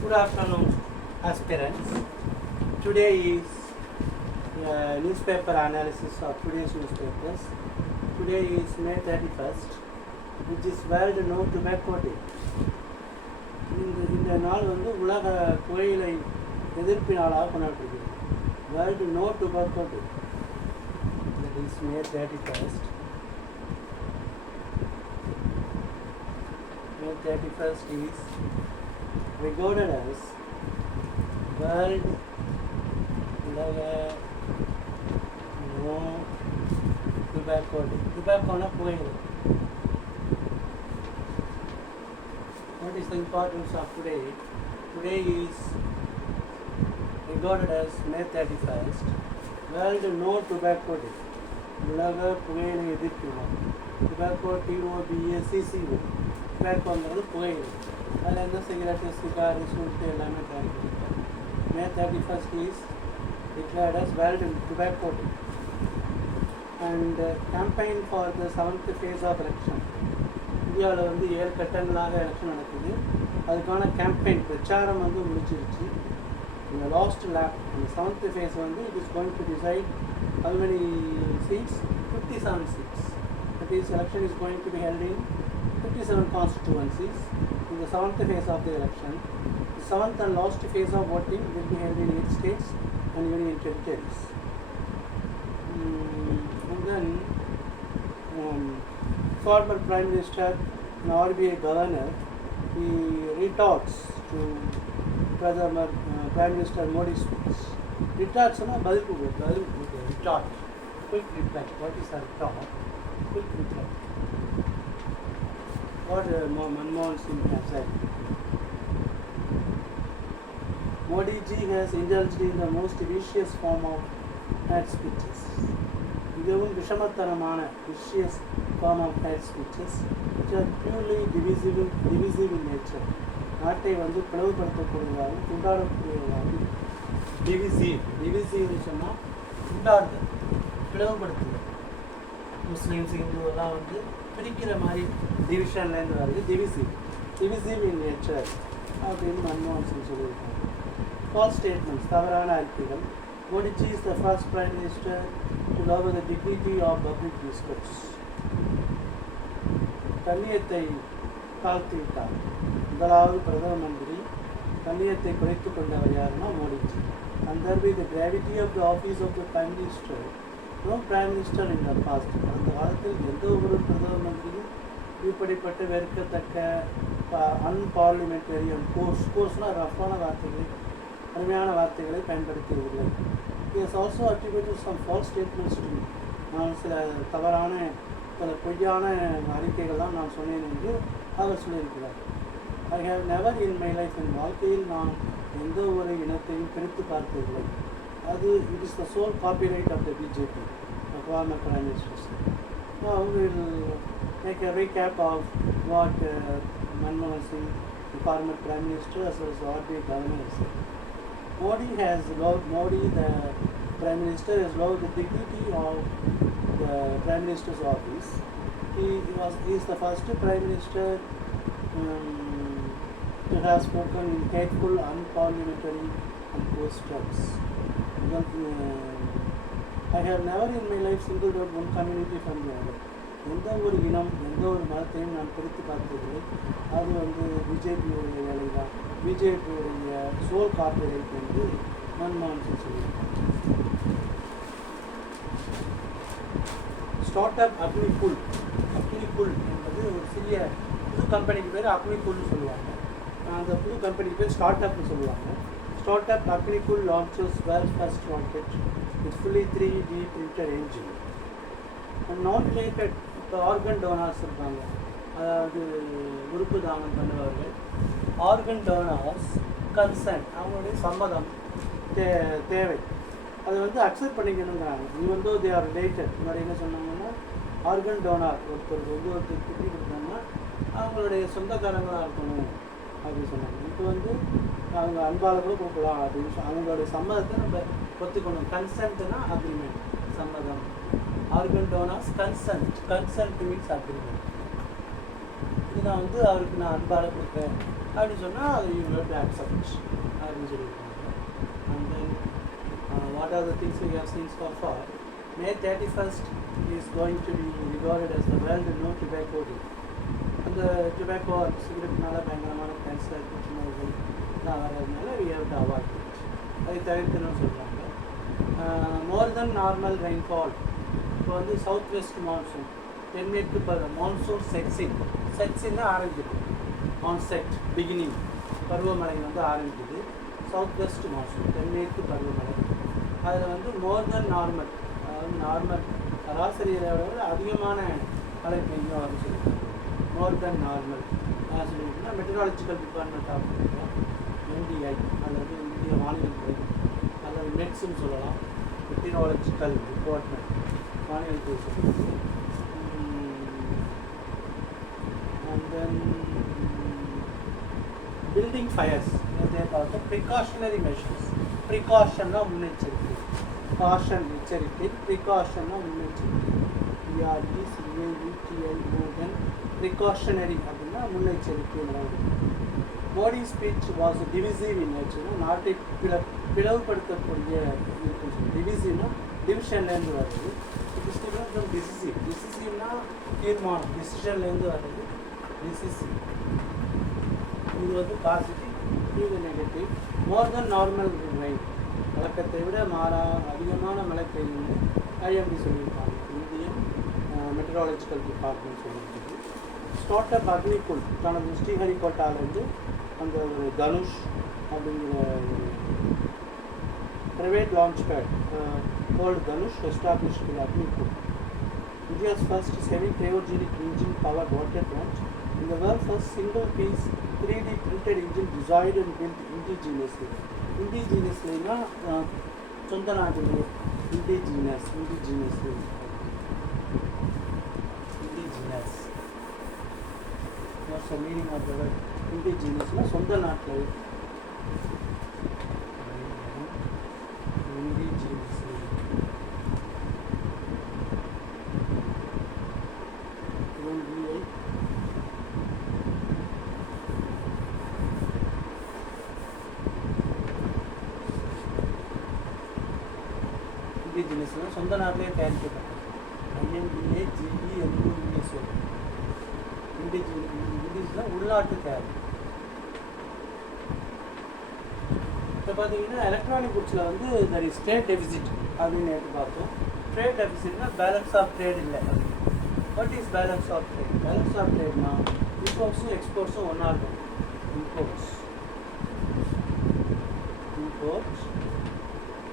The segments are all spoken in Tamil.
Good afternoon, aspirants. Today is newspaper analysis of today's newspapers. Today is May 31st, which is World No Tobacco Day. இந்த நாள் வந்து உலக புகையிலை எதிர்ப்பு நாளாக கொண்டாடப்படுகிறது. World No Tobacco Day. That is May 31st. May 31st is regarded as World No Tobacco Day. Tobacco na புகையிலை. What is the importance of today? Today is regarded as May 31st, World No Tobacco Day. உலக புகையிலை எதிர்ப்பு நாள். Tobacco TOBACCO. Tobacco புகையிலை. அதில் என்ன சிகரெட்டு சிகாரு ஸ்வீட்டு எல்லாமே தயாரிக்கிறாங்க. May 31st is declared as World Tobacco Day. And campaign for the 7th phase of election. இந்தியாவில் வந்து 7 கட்டங்களாக எலெக்ஷன் நடக்குது. அதுக்கான கேம்பெயின் பிரச்சாரம் வந்து முடிச்சிருச்சு. இந்த லாஸ்ட் லேப் இந்த 7th phase வந்து it is going to decide how many seats? 57 seats. That is, election is going to be held in 57 constituencies in the 7th phase of the election. The 7th and last phase of voting will be held in 8 states and union territories. And then former Prime Minister and RBI Governor, he retorts to Prime Minister Modi's speech. Retorts are retort. Quick reply. What is a retort? Quick reply. What Manmohan Singh has said. Modi ji has indulged in the most vicious form of hate speeches. மிகவும் விஷமத்தனமான vicious form of hate speeches which are purely divisive in nature. நாட்டை வந்து பிளவுபடுத்தக்கூடியதாகவும் துண்டாடக்கூடியதாகவும் டிவிசிவ்னு சொன்னால் துண்டாடுதல், பிளவுபடுத்துதல். முஸ்லீம்ஸ் இந்துவெல்லாம் வந்து பிரிக்கிற மாதிரி டிவிஷன்லேருந்து வருது. டிவிசிவ் இன் நேச்சர் அப்படின்னு மன்மோகன் சிங் சொல்லியிருக்காங்க. ஃபால்ஸ் ஸ்டேட்மெண்ட்ஸ், தவறான அறிக்கைகள். Modi ji is the first Prime Minister to lower the dignity of public discourse. கண்ணியத்தை தாழ்த்திவிட்டார். முதலாவது பிரதம மந்திரி கண்ணியத்தை குறைத்து கொண்டவர் யாருன்னா Modiji. And there be the gravity of the office of the Prime Minister. No Prime Minister in the past. அந்த காலத்தில் எந்த ஒரு பிரதம மந்திரியும் இப்படிப்பட்ட வெறுக்கத்தக்க அன்பார்லிமெண்டரியன் கோர்ஸ்னால் ரஃப்பான வார்த்தைகளை, கடுமையான வார்த்தைகளை பயன்படுத்தியதில்லை. He has also attributed some false statements to me. நான் சில தவறான சில பொய்யான அறிக்கைகள்லாம் நான் சொன்னேன் என்று அவர் சொல்லியிருக்கிறார். I have never in my life, என் வாழ்க்கையில் நான் எந்த ஒரு இனத்தையும் பிரித்து பார்த்ததில்லை. அது it is the sole copyright of the BJP, the former Prime Minister. Now we will make a recap of what Manmohan Singh, the former Prime Minister, as well as the RBI Governor said. Modi, the Prime Minister, has lowered the dignity of the Prime Minister's office. He is the first Prime Minister to have spoken in hateful, unparliamentary and coarse terms. I have never in my life singled out one community from the other. எந்த ஒரு இனம், எந்த ஒரு மதத்தையும் நான் பிரித்து பார்த்ததில்லை. அது வந்து பிஜேபியுடைய வேலை தான், பிஜேபியுடைய சோல் காப்பிரைட் என்று மன்மோகன் சிங் சொல்லியிருக்காங்க. ஸ்டார்ட் அப் அக்னிகுல் என்பது ஒரு சிறிய புது கம்பெனிக்கு பேர் அக்னிகுல்னு சொல்லுவாங்க. அந்த புது கம்பெனிக்கு பேர் ஸ்டார்ட் அப்னு சொல்லுவாங்க. Start up Agnikul launches world first rocket with fully 3D printed engine. And not related, இப்போ ஆர்கன் டோனார்ஸ் இருக்காங்க, அதாவது உறுப்பு தானம் பண்ணுவார்கள். ஆர்கன் டோனார்ஸ் கன்சென்ட், அவங்களுடைய சம்மதம் தேவை, அதை வந்து accept பண்ணிக்கணுங்கிறாங்க. Even though they are related. முன்னாடி என்ன சொன்னாங்கன்னா, ஆர்கன் டோனார் ஒருத்தருக்கு குட்டி கொடுத்தாங்கன்னா அவங்களுடைய சொந்தக்காரங்களாக இருக்கணும் அப்படின்னு சொன்னாங்க. இப்போ வந்து அவங்க அன்பால் கூட கொடுக்கலாம் அப்படின்னு அவங்களுடைய சம்மதத்தை நம்ம ஒத்துக்கணும். கன்சென்ட்னா அக்ரிமெண்ட், சம்மதம். Organ donors consent means agreement. இது நான் வந்து அவருக்கு நான் அன்பால் கொடுப்பேன் அப்படின்னு சொன்னால் அது யூ ஹேவ் டு அக்செப்ட் அப்படின்னு சொல்லியிருக்காங்க. And then what are the things we have seen so far. May 31st is going to be regarded as the World No Tobacco Day. அந்த டொபாக்கோ சிகரெட்னால பயங்கரமான கேன்சர் புற்றுநோய்கள் எல்லாம் வர்றதுனால we have to avoid it. அதை தவிர்க்கணும்னு சொல்கிறாங்க. More than normal rainfall. இப்போ வந்து சவுத் வெஸ்ட் மான்சூன் தென்மேற்கு மான்சூன் செட்ஸின்னு ஆரம்பிக்குது. ஆன்செட் பிகினிங் பருவமழை வந்து ஆரம்பிக்குது. சவுத் வெஸ்ட் மான்சூன் தென்மேற்கு பருவமழை. அதில் வந்து மோர் தென் நார்மல், அதாவது நார்மல் சராசரியை விட அதிகமான மழை பெய்யும் அப்படின்னு சொல்லியிருக்காங்க. மோர் தென் நார்மல் சொல்லியிருக்குன்னா மெட்ரலாஜிக்கல் டிபார்ட்மெண்ட் ஆஃப் இந்தியா, என்டிஐ அல்லது இந்திய வானிலை துறை அல்லது மெட்ஸ்ன்னு சொல்லலாம். மெட்ரலாஜிக்கல் டிபார்ட்மெண்ட் வானிலை துறை சொல்லியிருக்கு. அண்ட் தென் பில்டிங் ஃபயர்ஸ் இதை பார்த்தா ப்ரிகாஷனரி மெஷர்ஸ். ப்ரிகாஷன்னா முன்னெச்சரிக்கை, காஷன் எச்சரிக்கை, ப்ரிகாஷன்னா முன்னெச்சரிக்கை. PRECAUTI மூடன் ப்ரிகாஷனரி அப்படின்னா முன்னெச்சரிக்கை. Modi speech was divisive in nature. நாட்டை பிளவுபடுத்தக்கூடிய டிவிசிவ்னா டிவிஷன்லேருந்து வருது. டிசிசிவ்னா தீர்மானம், டிசிஷன்லேருந்து வருது டிசிசிவ். இது வந்து பாசிட்டிவ், இது நெகட்டிவ். மோர் தென் நார்மல் ரெயின், வழக்கத்தை விட அதிகமான மழை பெய்யும்னு ஐஎம்டி சொல்லியிருக்காங்க. இந்தியன் மெட்ரலாஜிக்கல் டிபார்ட்மெண்ட் சொல்லியிருக்குது. ஸ்டார்ட் அப் அக்னிகுல் தனது ஸ்ரீஹரிகோட்டாலேருந்து அந்த ஒரு தனுஷ் அப்படிங்கிற private launch bad called Dhanush established in Agnikul. India's first semi-cryogenic engine-powered rocket launch in the world's first single-piece 3D printed engine designed and built indigenously. Indigenously-na சொந்த நாட்டிலே indigenous. What's the meaning of the word indigenous? Na சொந்த நாட்டிலே இண்டிஜினஸ்னால் சொந்த நாட்டிலே தயாரிக்கப்பட்டது. INDAGENUS. இண்டிஜினஸ்னால் உள்நாட்டு தயாரிப்பு. இப்போ பார்த்தீங்கன்னா எலக்ட்ரானிக் குட்ஸில் வந்து தட் இஸ் ட்ரேட் டெபிசிட் அப்படின்னு எடுத்து பார்த்தோம். ட்ரேட் டெபிசிட்னா பேலன்ஸ் ஆஃப் ட்ரேட் இல்லை. What is balance of trade? Balance of ட்ரேட்னா இம்போர்ட்ஸும் எக்ஸ்போர்ட்ஸும் ஒன்றா இருக்கும். Imports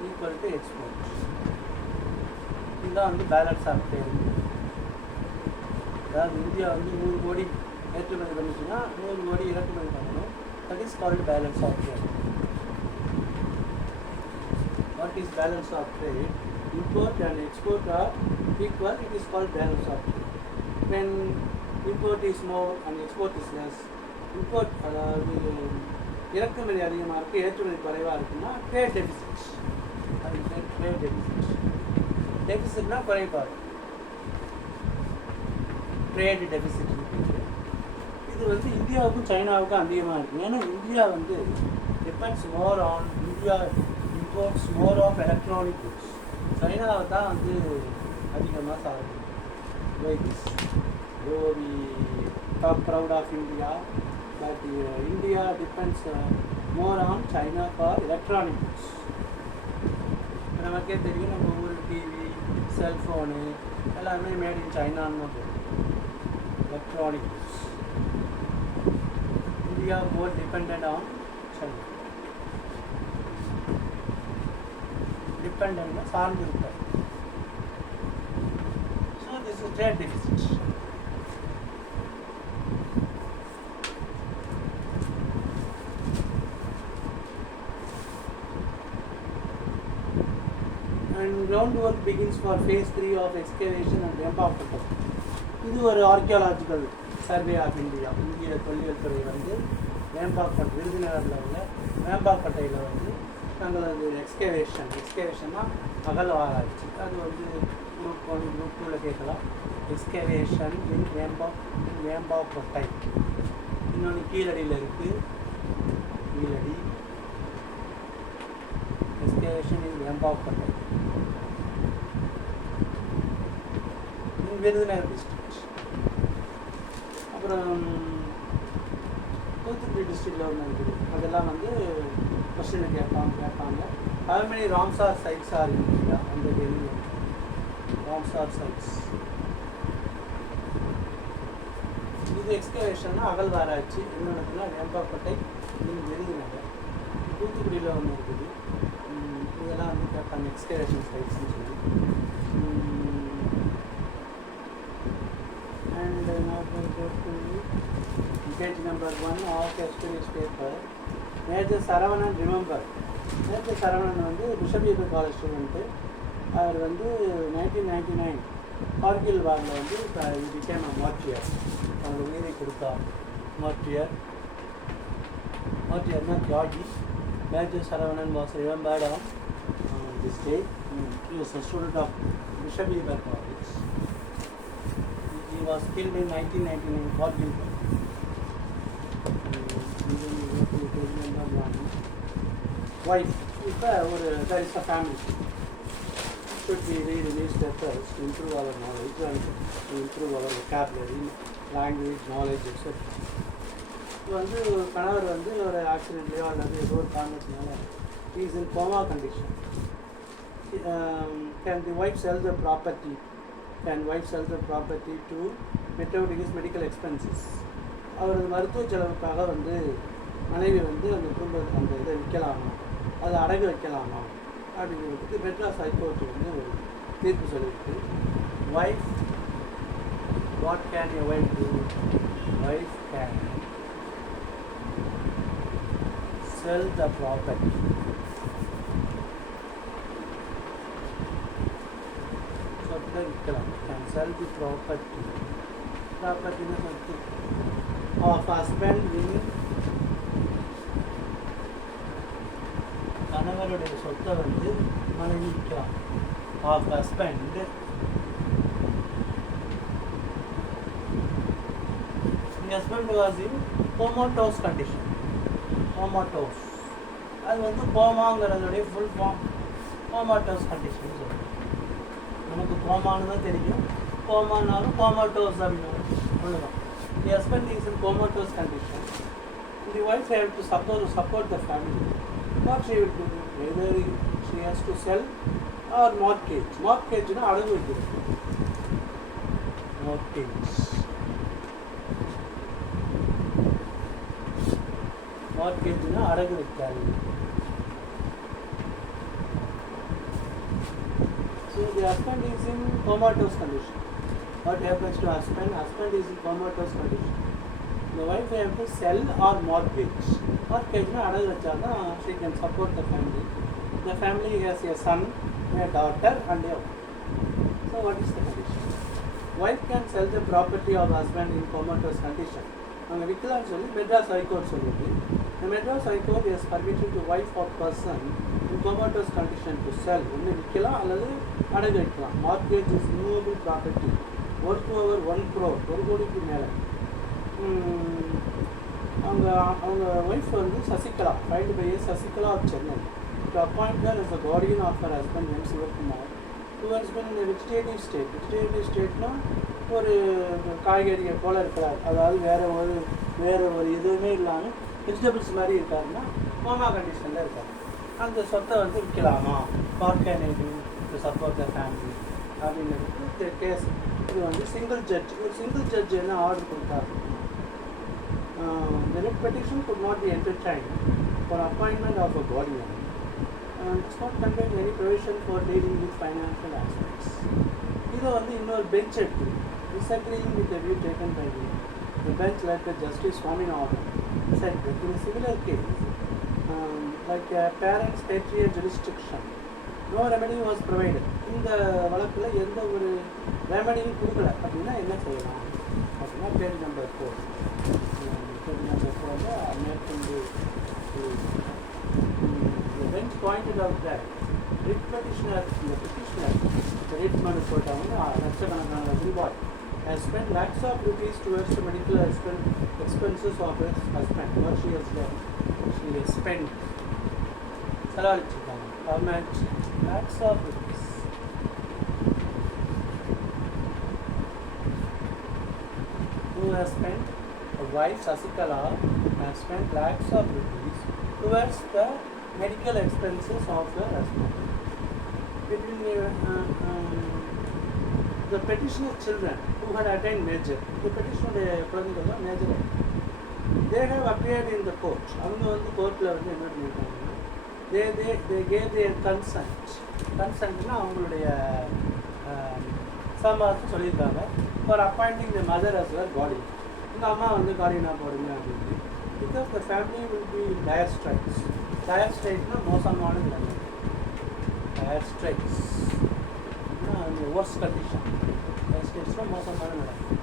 equal to exports. இதுதான் வந்து பேலன்ஸ் ஆஃப் ட்ரேட். அதாவது இந்தியா வந்து 100 கோடி ஏற்றுமதி பண்ணிச்சுன்னா 100 கோடி இறக்குமதி பண்ணணும். That is called balance of trade. What is balance of trade? Import and export are equal. It is called balance of trade. When import is more and export is less, import அதாவது இறக்குமதி அதிகமாக இருக்குது, ஏற்றுமதி குறைவாக இருக்குன்னா ட்ரேட் டெபிசிட். அது ட்ரேட் டெபிசிட். டெபிசிட்னா குறைபாடு, ட்ரேட் டெபிசிட் இருக்குது. இது வந்து இந்தியாவுக்கும் சைனாவுக்கும் அதிகமாக இருக்குது. ஏன்னா இந்தியா வந்து depends more on India imports more of electronic goods. சைனாவை தான் வந்து அதிகமாக சாப்பிடுது. Like this. Though we talk proud of India, but India depends more on China for electronic goods. நமக்கே தெரியும், நம்ம ஊர் டிவி, செல்ஃபோனு எல்லாமே மேட் இன் சைனான்னு தான் போகும். Electronic goods. India more depend on China. Depend சார்ந்து இருக்காது. So this is trade deficit. And groundwork begins for phase 3 of excavation and Vembappattai. இது ஒரு ஆர்கியாலஜிக்கல் சர்வே ஆஃப் இந்தியா. இந்திய தொல்லியல் துறை வந்து வேம்பாப்பட்டை, விருதுநகரில் உள்ள வேம்பாப்பட்டையில் வந்து தங்களது எக்ஸ்கவேஷன்னா அகழ்வாராய்ச்சி. அது வந்து குரூப் 1 குரூப் 2ல் கேட்கலாம். எக்ஸ்கவேஷன் இன் வேம்பாப்பட்டை. இன்னொன்று கீழடியில் இருக்குது, எம்பாப்பட்டை விருதுநகர் டிஸ்ட்ரிக்ட். அப்புறம் தூத்துக்குடி டிஸ்ட்ரிக்டில் ஒன்று இருக்குது, அதெல்லாம் வந்து கொஸ்டின் கேட்பாங்க. how many Ramsar sites are in India? அந்த கேள்வி Ramsar sites. இது எக்ஸ்கவேஷன்னா அகழ்வாராய்ச்சி என்ன இருக்குன்னா வேம்பாப்பட்டை, இது விருதுநகர், தூத்துக்குடியில் ஒன்று இருக்குது. இதெல்லாம் வந்து கேட்பாங்க எக்ஸ்கவேஷன் சைட்ஸ்ன்னு சொல்லி. And now we go to page number 1 of yesterday's paper. Major Saravanan, remember Major Saravanan வந்து பிஷப் காலேஜ் ஸ்டூடெண்ட்டு. அவர் வந்து 1999 கார்கில் வாரில் வந்து became a martyr. அவங்க உயிரை கொடுத்தார். மார்ட்டியர்னா தியாகி. Major Saravanan was remembered on this day. He was a student of Bishop College. He was killed in 1999 Kargil. Wife, there is a family. Should we read newspapers to improve our knowledge and to improve our vocabulary, language, knowledge, etc. இப்போ வந்து கணவர் வந்து ஒரு ஆக்சிடென்ட்லையோ அல்லது ஏதோ ஒரு காரணத்தினால is in coma condition. Can the wife sell the property? Can wife sell the property to meet out his medical expenses? அவரது மருத்துவ செலவுக்காக வந்து மனைவி வந்து அந்த குடும்பத்தை அந்த இதை விற்கலாமா, அதை அடகு வைக்கலாமா அப்படிங்கிறதுக்கு மெட்ராஸ் ஹைகோர்ட்டு வந்து ஒரு தீர்ப்பு சொல்லியிருக்கு. Wife, what can a wife do? Wife can sell the property. விற்கலாம். Can sell the property. ப்ராப்பர்ட்டின்னு சொத்து ஆஃப் ஹஸ்பண்ட் இன் கணவருடைய சொத்தை வந்து மனைவி விற்கலாம். Of husband husband was in comatose condition. Comatose அது வந்து கோமாங்கிறதுடைய ஃபுல் ஃபார்ம் கோமாட்டோஸ் கண்டிஷன் சொல்லுவோம். நமக்கு கோமானு தான் தெரியும், கோமானாலும் கோமாட்டோஸ் அப்படின்னு அவ்வளோதான். The husband is in comatose condition. The wife have to support the family. What she will do? Either she has to sell or mortgage. Mortgage na அடகு வைக்கிறது. Mortgage. Mortgage na அடகு வைக்கிறது. So the husband is in comatose condition. What happens to husband? Husband is in comatose condition. The wife have to sell or mortgage. Mortgage na அடகு வச்சானா she can support the family. The family has a son, a daughter and a wife. So what is the condition? Wife can sell the property of husband in comatose condition. அவங்க விற்கலாம்னு சொல்லி மெட்ராஸ் ஹைகோர்ட் சொல்லிட்டு, the Madras High Court has permitted the wife or person in comatose condition to sell. ஒன்று விற்கலாம் அல்லது அடகு வைக்கலாம். Mortgage is movable property worth over 1 crore, 1 கோடிக்கு மேலே. அவங்க ஒய்ஃப் வந்து Sasikala, filed by Sasikala of Chennai, to appoint her as the guardian of her husband M. Sivakumar, who has been in a vegetative state. Vegetative stateனா ஒரு காய்கறியை போல் இருக்கிறார், அதாவது வேறு ஒரு எதுவுமே இல்லாமல் வெஜிடபிள்ஸ் மாதிரி இருக்காருன்னா கோமா கண்டிஷனில் இருக்கார். அந்த சொத்தை வந்து விற்கலாமா, what can I do to support the family அப்படிங்கிறதுக்கு கேஸ். இது வந்து சிங்கிள் ஜட்ஜ் என்ன ஆர்டர் கொடுத்தாரு. The writ petition could not be entertained for appointment of a guardian and does not contain any provision for dealing with financial aspects. இதை வந்து இன்னொரு பெஞ்ச் எடுத்து disagreeing with the view taken by the bench led by Justice Swaminathan said that in a similar case, like a parent's patriarchal jurisdiction, no remedy was provided. இந்த வழக்கில் எந்த ஒரு ரெமடியும் கொடுக்கல அப்படின்னா என்ன செய்யலாம் அப்படின்னா பேஜ் நம்பர் 4 மேற்கொண்டு the bench pointed out that writ petitioner, the petitioner, the writ மனு போட்டாங்கன்னா லட்சக்கணக்கான ரூபாய் has spent lakhs of rupees towards the medical expenses of his husband. What she has done, she has spent. So செலவழிச்சிருக்காங்க. How much? Lakhs of rupees. Who has spent, a wife Sasikala has spent lakhs of rupees towards the medical expenses of her husband. Between the petitioner's children who had attained major, the petitioner குழந்தைகள் major, they have appeared in the court. அவங்க வந்து கோர்ட்டில் வந்து என்ன பண்ணியிருக்காங்கன்னா they gave their consentனா அவங்களுடைய சமாதத்தை சொல்லியிருக்காங்க for appointing the mother as well guardian. இந்த அம்மா வந்து கார்டியனா போடுங்க அப்படின்னு. Because the family will be in dire straits. Dire straitsனா மோசமான நிலைமை. Dire straits worst condition. Dire straitsனா மோசமான நிலைமை.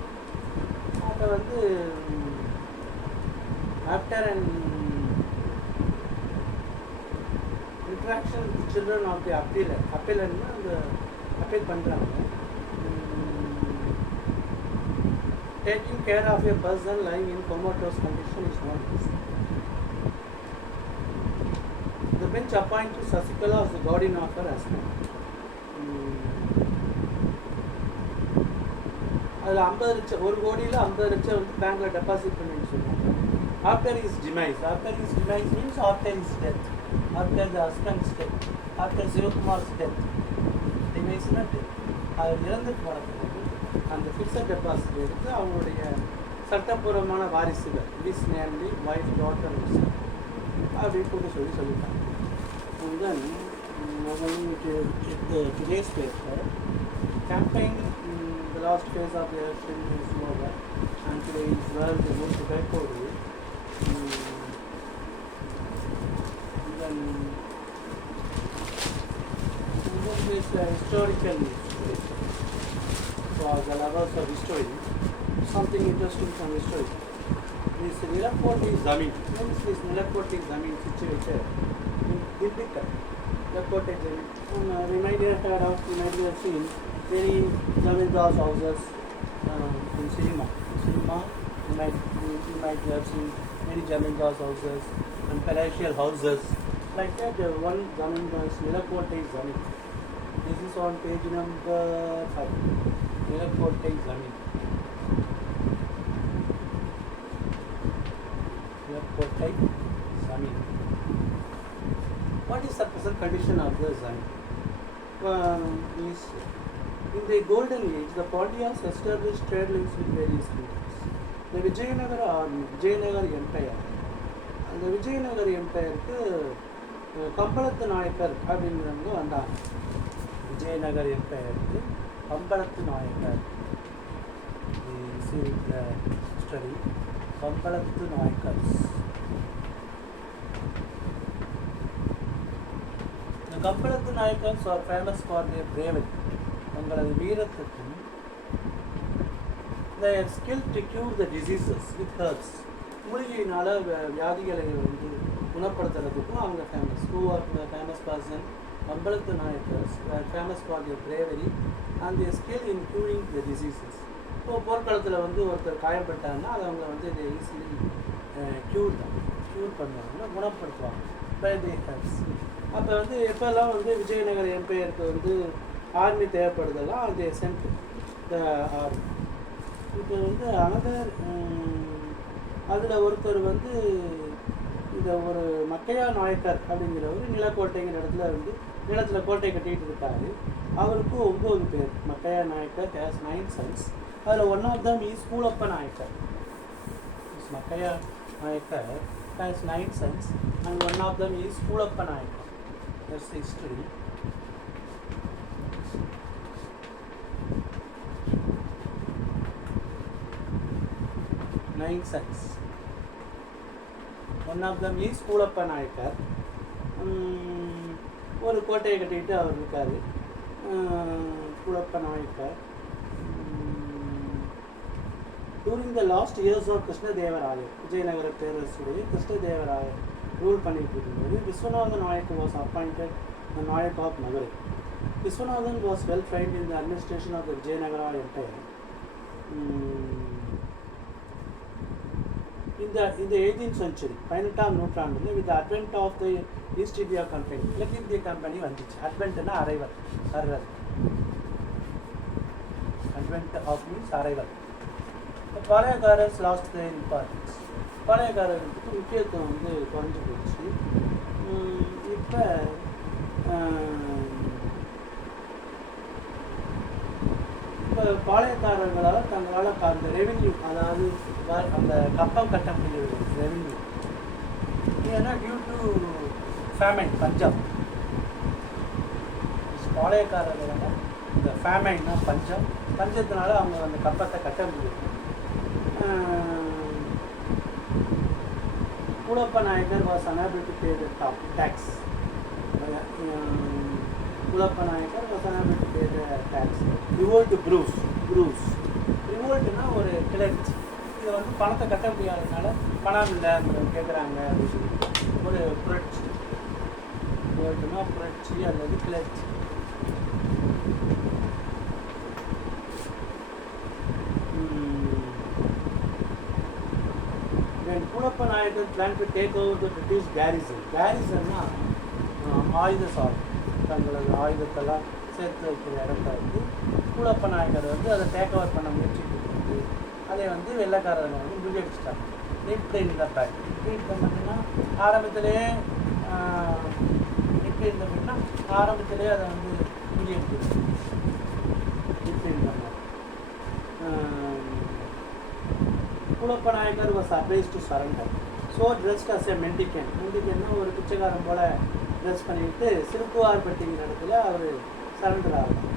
அதை வந்து after an interaction with the children of the appellant அந்த அப்பீல் பண்ணுறாங்க. Taking care of a person lying in comatose condition is not easy. The bench appointed Sasikala as the guardian of her husband. அதில் 50 லட்சம், ஒரு கோடியில் 50 லட்சம் வந்து பேங்க்கில் டெபாசிட் பண்ணிட்டு சொன்னாங்க. After his demise means after his death, after the husband's death, after Sivakumar's death. Demise is not death. அவர் இறந்துட்டு வரது அந்த ஃபிக்ஸட் டெபாசிட் எடுத்து அவங்களுடைய சட்டப்பூர்வமான வாரிசுகள் திஸ் நேம்லி வைஃப் டாட்டர் அப்படின்னு கூட சொல்லிட்டாங்க. And then today's paper campaign, the last phase of the election is over and today is well to go to backward. Then this historical news today. For the lovers of history, something interesting from history. This Nilakoti Zamin, means this Nilakoti Zamin situated in Dilbikar. Nilakoti Zamin. You might have heard of, you might have seen many Zamindars houses in cinema. You might have seen many Zamindars houses and palatial houses. Like that, one Zamindar is Nilakoti Zamin. This is on page number 5. Nilakoti Zamin. Nilakoti Zamin. What is the present condition of the Zamin? In the golden age, the Pandyas established trade links with various kingdoms. The Vijayanagar Empire. அந்த விஜயநகர் எம்பையருக்கு கம்பளத்து நாயக்கர் அப்படிங்கிறவங்க வந்தாங்க. விஜயநகர் எம்பையருக்கு Kambalathu Nayakkar. Study Kambalathu Nayakkars. The Kambalathu Nayakkars are famous for their bravery. அவங்களது வீரத்துக்கும் their skill to cure the diseases with herbs. மூலிகையினால் வியாதிகளை வந்து குணப்படுத்துறதுக்கும் அவங்க famous. Who are the famous person? Kambalathu Nayakkars famous for their bravery and their skill in curing the diseases. இப்போ போர்க்களத்தில் வந்து ஒருத்தர் காயப்பட்டாங்கன்னா அதை அவங்க வந்து இதை ஈஸிலி க்யூர் பண்ணுவாங்க, குணப்படுத்துவாங்க பை தி ஹெர்ப்ஸ். அப்போ வந்து எப்போல்லாம் வந்து விஜயநகர எம்பையருக்கு வந்து ஆர்மி தேவைப்படுதெல்லாம் அது சென்ட் த ஆர்மி. இப்போ வந்து அனதர் அதில் ஒருத்தர் வந்து இதை ஒரு மக்கையா நாயக்கர் அப்படிங்கிறவர் நிலக்கோட்டைங்கிற இடத்துல வந்து நிலத்தில் கோட்டை கட்டிகிட்டு இருக்காரு. அவருக்கு 9 பேர். Makkaiya Nayakkar has 9 sons. அதில் one of them is Koolappa Nayakkar. Makkaiya Nayakkar has 9 sons and one of them is Koolappa Nayakkar. That's the history. Nine sons. One of them is Koolappa Nayakkar. ஒரு கோட்டையை கட்டிக்கிட்டு அவர் இருக்கார். Koolappa Nayakkar. During the last years of Krishnadevarayar, Vijayanagara பேரரசுடைய கிருஷ்ணதேவராயர் ரூல் பண்ணிட்டு இருக்கும்போது Viswanathan Naik was appointed the Nayak of Madurai. Viswanathan was well trained in the administration of the Vijayanagara Empire. இந்த 18th century 18ஆம் நூற்றாண்டில் with advent of the East India company, கிழக்கிந்திய கம்பெனி வந்துச்சு. அட்வென்ட்னா அரைவல், வர்றது. Advent of means arrival. Palayakkarars lost the importance. பாளையக்காரர்களுக்கு முக்கியத்துவம் வந்து குறைஞ்சி போச்சு. இப்போ பாளையக்காரர்களால் தங்களால் அந்த ரெவென்யூ, அதாவது அந்த கப்பம் கட்ட முடியாது ரெவென்யூ. ஏன்னா டியூ டு ஃபேமைன், பஞ்சம். பாளையக்காரர்களால் இந்த ஃபேமைன்னா பஞ்சம், பஞ்சத்தினால அவங்க அந்த கப்பத்தை கட்ட முடியும். Koolappa Nayakkar was unable to pay the tax. Koolappa Nayakkar was unable to pay the tax. Revolt Bruce. ரிவோல்ட்னா ஒரு கிளர்ச்சி. இதை வந்து பணத்தை கட்ட முடியாததுனால பணம் இல்லை கேட்குறாங்க அப்படின்னு சொல்லி ஒரு புரட்சி. ரிவோல்ட்னா புரட்சி அல்லது கிளர்ச்சி. Koolappa Nayakkar plan to take over the British garrison. கேரிசன்னா ஆயுத சாலை, தங்களது ஆயுதத்தெல்லாம் சேர்த்து வைக்கிற இடத்த வந்து கூலப்ப நாயக்கர் வந்து அதை டேக் ஓவர் பண்ண முயற்சிட்டு அதை வந்து வெள்ளைக்காரர்கள் வந்து முறியடிச்சிட்டாங்க. எப்படி இந்த பேக் எப்படி இருந்தோம்னா ஆரம்பத்திலேயே எப்படி இருந்தோம்னா ஆரம்பத்திலேயே அதை வந்து முறியடிச்சு எப்படி இருந்தாங்க. Koolappa Nayakkar was advise to surrender. So dressed as a mendicant. மெண்டிகன்னா ஒரு பிச்சைக்காரன் போல் ட்ரெஸ் பண்ணிவிட்டு சிறுக்குவார்பட்டிங்கிற இடத்துல அவர் சரண்டர் ஆகலாம்.